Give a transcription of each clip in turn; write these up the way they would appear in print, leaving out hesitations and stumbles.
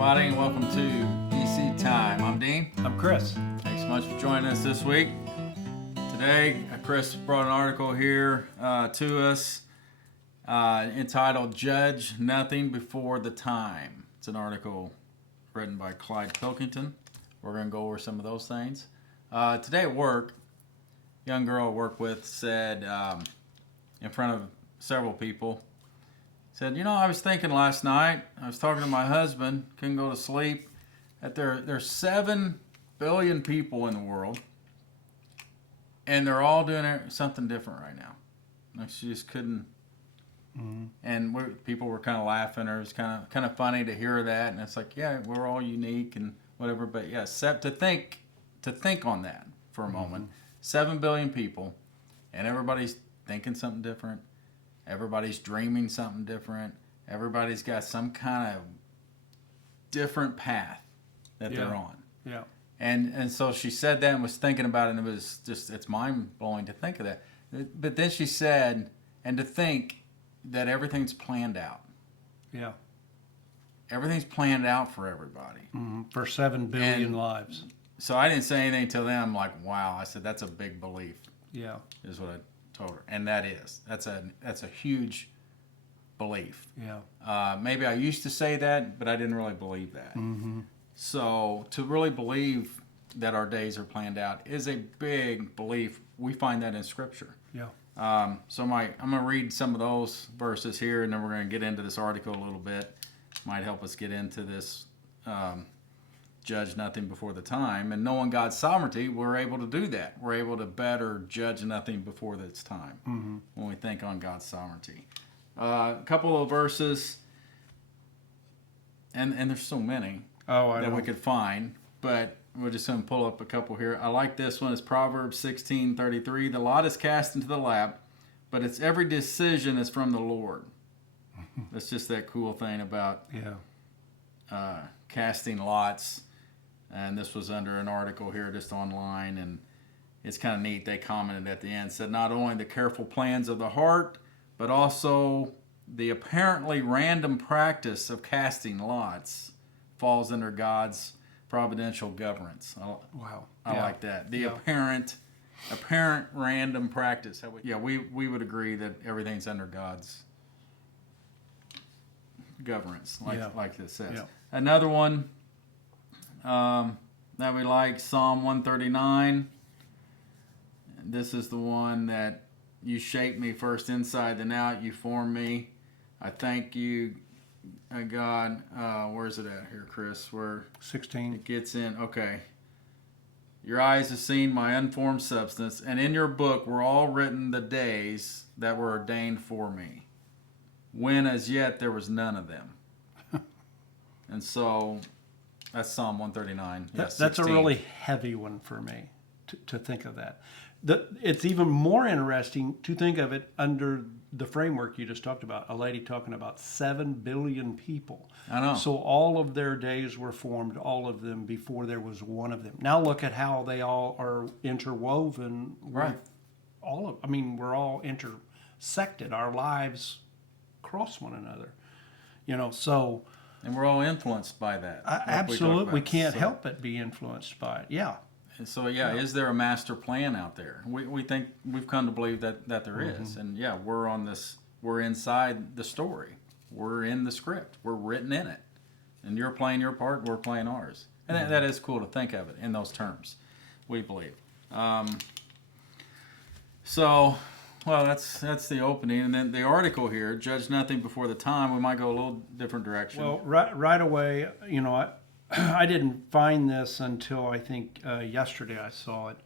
everybody, and welcome to EC Time. I'm Dean. I'm Chris. Thanks so much for joining us this week. Today, Chris brought an article here to us entitled Judge Nothing Before the Time. It's an article written by Clyde Pilkington. We're going to go over some of those things. Today at work, a young girl I work with said in front of several people, said, I was thinking last night, I was talking to my husband, couldn't go to sleep, that there's 7 billion people in the world, and they're all doing something different right now. Like she just couldn't. Mm-hmm. And people were kind of laughing, or it was kind of funny to hear that. And it's like, yeah, we're all unique and whatever. But yeah, to think on that for a moment. Mm-hmm. 7 billion people, and everybody's thinking something different. Everybody's dreaming something different. Everybody's got some kind of different path that they're on. Yeah. And so she said that and was thinking about it, and it was just, it's mind-blowing to think of that. But then she said, and to think that everything's planned out. Yeah. Everything's planned out for everybody. Mm-hmm. For 7 billion lives. So I didn't say anything till then. I'm like, wow. I said, that's a big belief. Yeah. Is what I told her. And that's a huge belief. Yeah. Maybe I used to say that, but I didn't really believe that. Mm-hmm. So to really believe that our days are planned out is a big belief. We find that in Scripture. Yeah. So I'm going to read some of those verses here, and then we're going to get into this article a little bit. Might help us get into this judge nothing before the time. And knowing God's sovereignty, we're able to do that. We're able to better judge nothing before its time when we think on God's sovereignty. A couple of verses, and there's so many that we could find, but we're just going to pull up a couple here. I like this one. It's Proverbs 16:33. The lot is cast into the lap, but its every decision is from the Lord. That's just that cool thing about casting lots. And this was under an article here just online, and it's kind of neat. They commented at the end, said not only the careful plans of the heart, but also the apparently random practice of casting lots falls under God's providential governance. Wow. I like that. The apparent random practice. We would agree that everything's under God's governance, like this says. Yeah. Another one that we like, Psalm 139. This is the one that you shaped me first inside and out. You formed me. I thank you, God. Where's it at here, Chris? Where 16. It gets in. Okay. Your eyes have seen my unformed substance, and in your book were all written the days that were ordained for me, when as yet there was none of them. And so that's Psalm 139. That's a really heavy one for me to think of that. It's even more interesting to think of it under the framework you just talked about, a lady talking about 7 billion people. I know. So all of their days were formed, all of them, before there was one of them. Now look at how they all are interwoven with all of, we're all intersected. Our lives cross one another, so. And we're all influenced by that. Absolutely. We can't help but be influenced by it. Yeah. And so, is there a master plan out there? We think, we've come to believe that there is. And we're inside the story. We're in the script. We're written in it. And you're playing your part, we're playing ours. And that is cool to think of it in those terms, we believe. Well, that's the opening, and then the article here, judge nothing before the time. We might go a little different direction. Well, right away, I didn't find this until I think yesterday I saw it.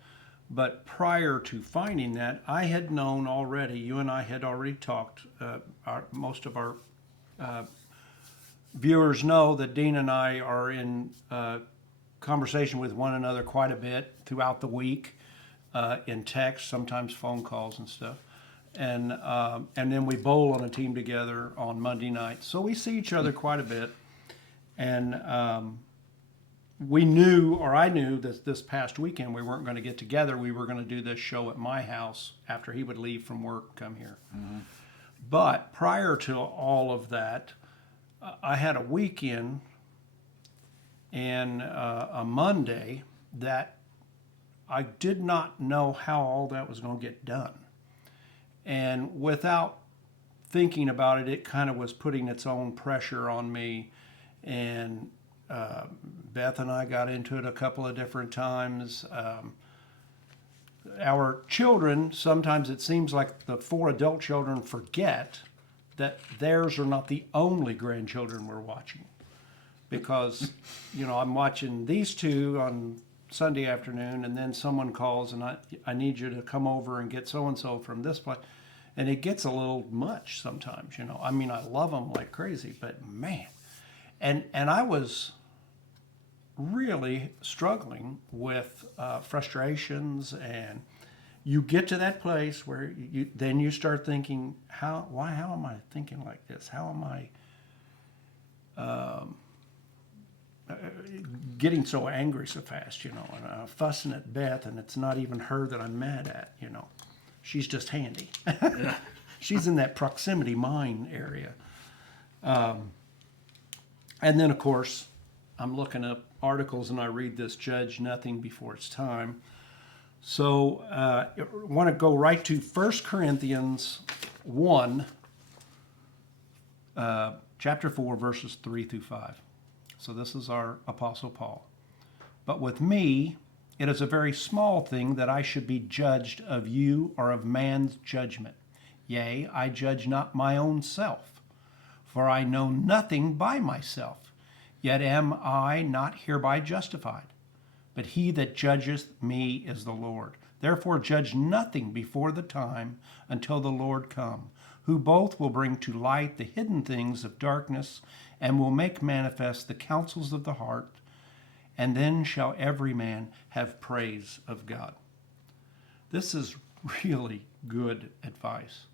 But prior to finding that, I had known already. You and I had already talked. Most of our viewers know that Dean and I are in conversation with one another quite a bit throughout the week, in text, sometimes phone calls and stuff. And then we bowl on a team together on Monday night. So we see each other quite a bit. And I knew that this past weekend we weren't going to get together. We were going to do this show at my house after he would leave from work and come here. Mm-hmm. But prior to all of that, I had a weekend and a Monday that I did not know how all that was going to get done. And without thinking about it, it kind of was putting its own pressure on me. And Beth and I got into it a couple of different times. Our children, sometimes it seems like the 4 adult children forget that theirs are not the only grandchildren we're watching. Because, I'm watching these 2 on Sunday afternoon, and then someone calls and I need you to come over and get so-and-so from this place. And it gets a little much sometimes, I mean, I love them like crazy, but man. And I was really struggling with frustrations, and you get to that place where you start thinking, how am I thinking like this? How am I getting so angry so fast, and fussing at Beth, and it's not even her that I'm mad at, She's just handy. Yeah. She's in that proximity mine area. And then, of course, I'm looking up articles and I read this Judge Nothing Before It's Time. So I want to go right to 1 Corinthians 1, chapter 4, verses 3 through 5. So this is our Apostle Paul. But with me, it is a very small thing that I should be judged of you or of man's judgment. Yea, I judge not my own self, for I know nothing by myself. Yet am I not hereby justified. But he that judgeth me is the Lord. Therefore judge nothing before the time until the Lord come, who both will bring to light the hidden things of darkness and will make manifest the counsels of the heart. And then shall every man have praise of God. This is really good advice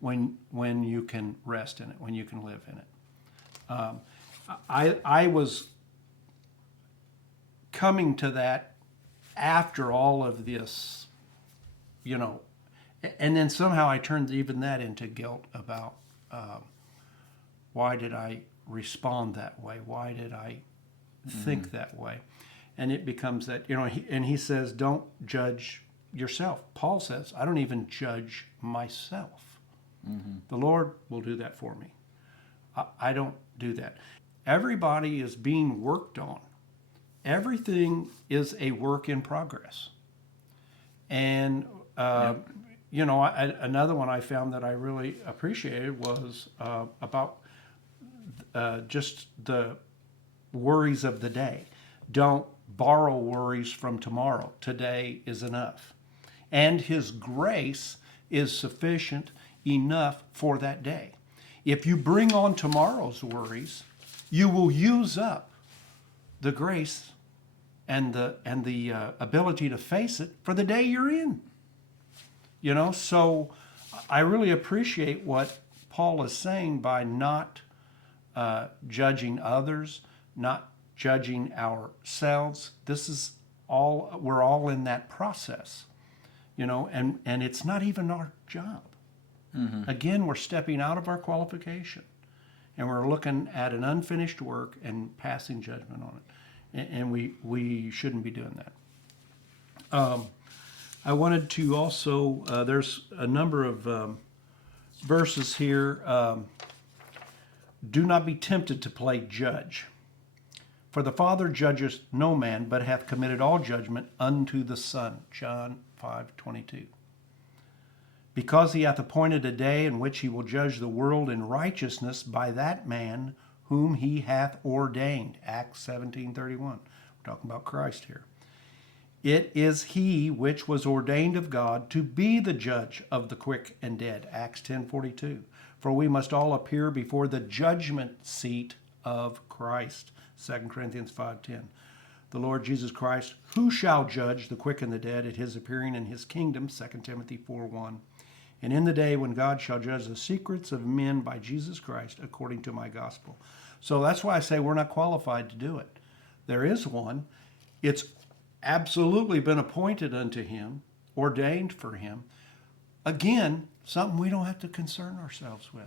when you can rest in it, when you can live in it. I was coming to that after all of this, and then somehow I turned even that into guilt about why did I respond that way? Why did I think that way? And it becomes that, and he says, don't judge yourself. Paul says, I don't even judge myself. The Lord will do that for me. I don't do that. Everybody is being worked on. Everything is a work in progress. And, another one I found that I really appreciated was about just the worries of the day. Don't borrow worries from tomorrow. Today is enough. And his grace is sufficient enough for that day. If you bring on tomorrow's worries, you will use up the grace and the ability to face it for the day you're in. So I really appreciate what Paul is saying by not judging others, not judging ourselves. This is all, we're all in that process, and it's not even our job. Again, we're stepping out of our qualification and we're looking at an unfinished work and passing judgment on it. And we shouldn't be doing that. I wanted to also, there's a number of verses here. Do not be tempted to play judge. For the Father judgeth no man, but hath committed all judgment unto the Son. John 5:22. Because he hath appointed a day in which he will judge the world in righteousness by that man whom he hath ordained. Acts 17:31. We're talking about Christ here. It is he which was ordained of God to be the judge of the quick and dead. Acts 10:42. For we must all appear before the judgment seat of Christ. 2 Corinthians 5:10. The Lord Jesus Christ, who shall judge the quick and the dead at his appearing in his kingdom. 2 Timothy 4:1. And in the day when God shall judge the secrets of men by Jesus Christ according to my gospel. So that's why I say we're not qualified to do it. There is one. It's absolutely been appointed unto him, ordained for him. Again, something we don't have to concern ourselves with.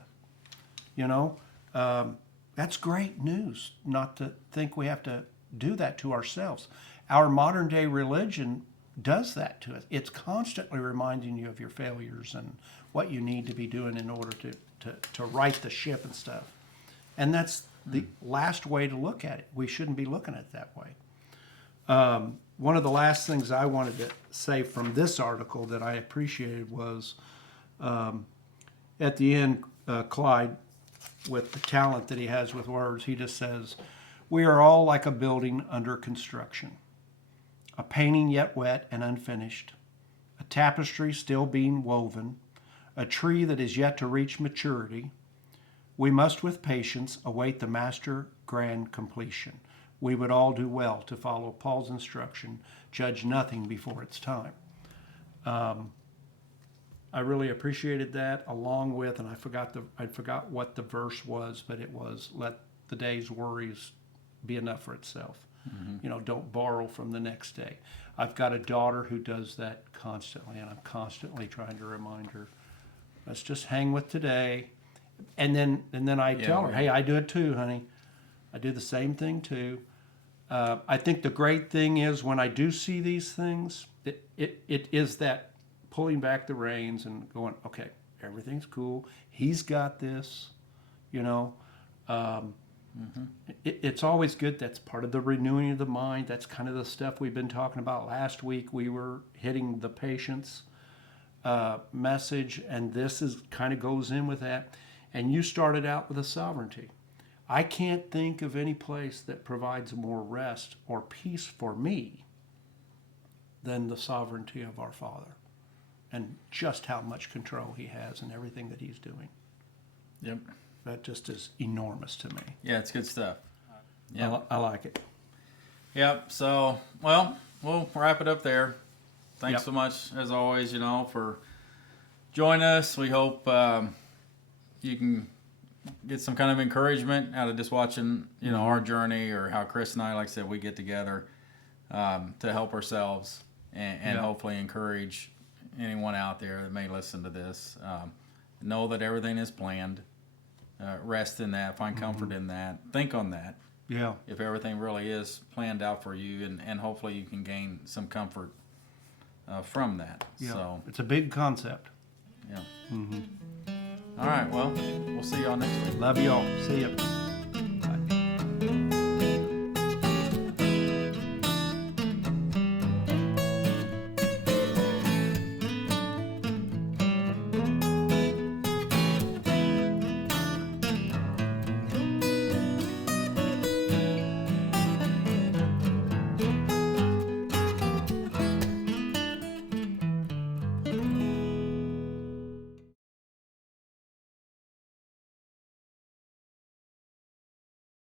That's great news, not to think we have to do that to ourselves. Our modern day religion does that to us. It's constantly reminding you of your failures and what you need to be doing in order to right the ship and stuff. And that's the last way to look at it. We shouldn't be looking at it that way. One of the last things I wanted to say from this article that I appreciated was at the end, Clyde, with the talent that he has with words, he just says, "We are all like a building under construction, a painting yet wet and unfinished, a tapestry still being woven, a tree that is yet to reach maturity. We must with patience await the master grand completion. We would all do well to follow Paul's instruction, judge nothing before its time." I really appreciated that, along with, and I forgot what the verse was, but it was, "Let the day's worries be enough for itself." You know, don't borrow from the next day. I've got a daughter who does that constantly, and I'm constantly trying to remind her, let's just hang with today. And then I tell her, hey, I do it too, honey. I do the same thing too. I think the great thing is when I do see these things, it is that pulling back the reins and going, okay, everything's cool. He's got this, you know. It's always good. That's part of the renewing of the mind. That's kind of the stuff we've been talking about. Last week we were hitting the patience message, and this is kind of goes in with that. And you started out with a sovereignty. I can't think of any place that provides more rest or peace for me than the sovereignty of our Father, and just how much control he has in everything that he's doing. Yep. That just is enormous to me. Yeah, it's good stuff. Yeah, I like it. Yep. So, well, we'll wrap it up there. Thanks Yep. so much, as always, for joining us. We hope you can get some kind of encouragement out of just watching, our journey, or how Chris and I, like I said, we get together to help ourselves and hopefully encourage anyone out there that may listen to this. Know that everything is planned. Rest in that. Find comfort in that. Think on that. Yeah. If everything really is planned out for you, and hopefully you can gain some comfort from that. Yeah. So, It's a big concept. yeah. All right. Well, we'll see y'all next week. Love y'all. See ya. Bye.